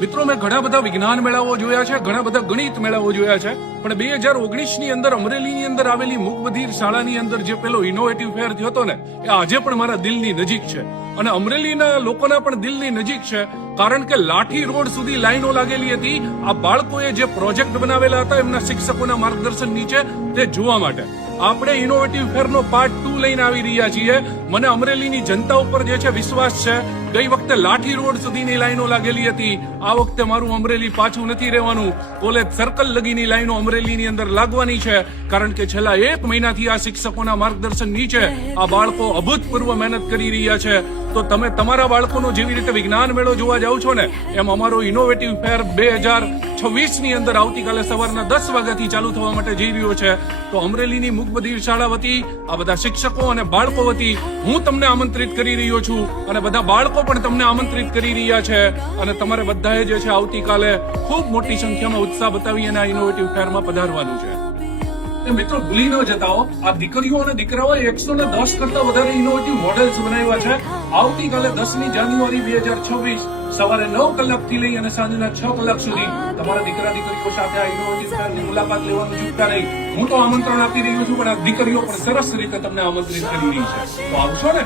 મિત્રો, મેં ઘણા બધા વિજ્ઞાન મેળાઓ જોયા છે, ઘણા બધા ગણિત મેળાઓ જોયા છે, પણ 2019 ની અંદર અમરેલીની અંદર આવેલી મૂકબધિર શાળાની અંદર જે પેલો ઇનોવેટિવ ફેર થયો હતો ને, એ આજે પણ મારા દિલની નજીક છે અને અમરેલીના લોકોના પણ દિલની નજીક છે. કારણ કે લાઠી રોડ સુધી લાઈનો લાગેલી હતી આ બાળકોએ જે પ્રોજેક્ટ બનાવેલા હતા એમના શિક્ષકોના માર્ગદર્શન નીચે તે જોવા માટે. આપણે ઇનોવેટિવ ફેરનો પાર્ટ 2 લઈને આવી રહ્યા છીએ. મને અમરેલીની જનતા ઉપર જે છે વિશ્વાસ છે. ગઈ વખતે લાઠી રોડ સુધીની લાઈનો લાગેલી હતી, આ વખતે મારું અમરેલી પાછું નથી રહેવાનું. કોલેજ સર્કલ લગીની લાઈનો અમરેલીની અંદર લાગવાની છે, કારણ કે છેલ્લા 1 મહિનાથી આ શિક્ષકોના માર્ગદર્શન નીચે આ બાળકો અભૂતપૂર્વ મહેનત કરી રહ્યા છે. તો તમે તમારા બાળકોનો જેવી રીતે વિજ્ઞાન મેળો જોવા જાવ છો ને, એમ અમારો ઇનોવેટિવ ફેર 2026 ની અંદર આવતીકાલે સવારના 10 વાગ્યાથી ચાલુ થવા માટે જઈ રહ્યો છે. તો અમરેલીની મૂકબધિર શાળા વતી આ બધા શિક્ષકો અને બાળકો વતી હું તમને આમંત્રિત કરી રહ્યો છું અને બધા બાળકો પણ તમને આમંત્રિત કરી રહ્યા છે. અને તમારે બધાએ જે છે આવતીકાલે ખૂબ મોટી સંખ્યામાં ઉત્સાહ બતાવી અને આ ઇનોવેટિવ ફેરમાં પધારવાનું છે. મિત્રો, ભૂલી ન જતા, આ દીકરીઓ અને દીકરાઓએ 110 કરતા વધારે ઇનોવેટિવ મોડેલ્સ બનાવ્યા છે. આવતીકાલે 10મી જાન્યુઆરી 2026 સવારે 9 કલાકથી લઈ અને સાંજના 6 કલાક સુધી તમારા દીકરા દીકરીઓ સાથે આ ઇનોવેટિવ ફેરની મુલાકાત લેવાનું ચૂકતા નહીં. હું તો આમંત્રણ આપી રહ્યો છું, પણ આ દીકરીઓ પણ સરસ રીતે તમને આમંત્રિત કરી રહી છે. તો આવશો ને?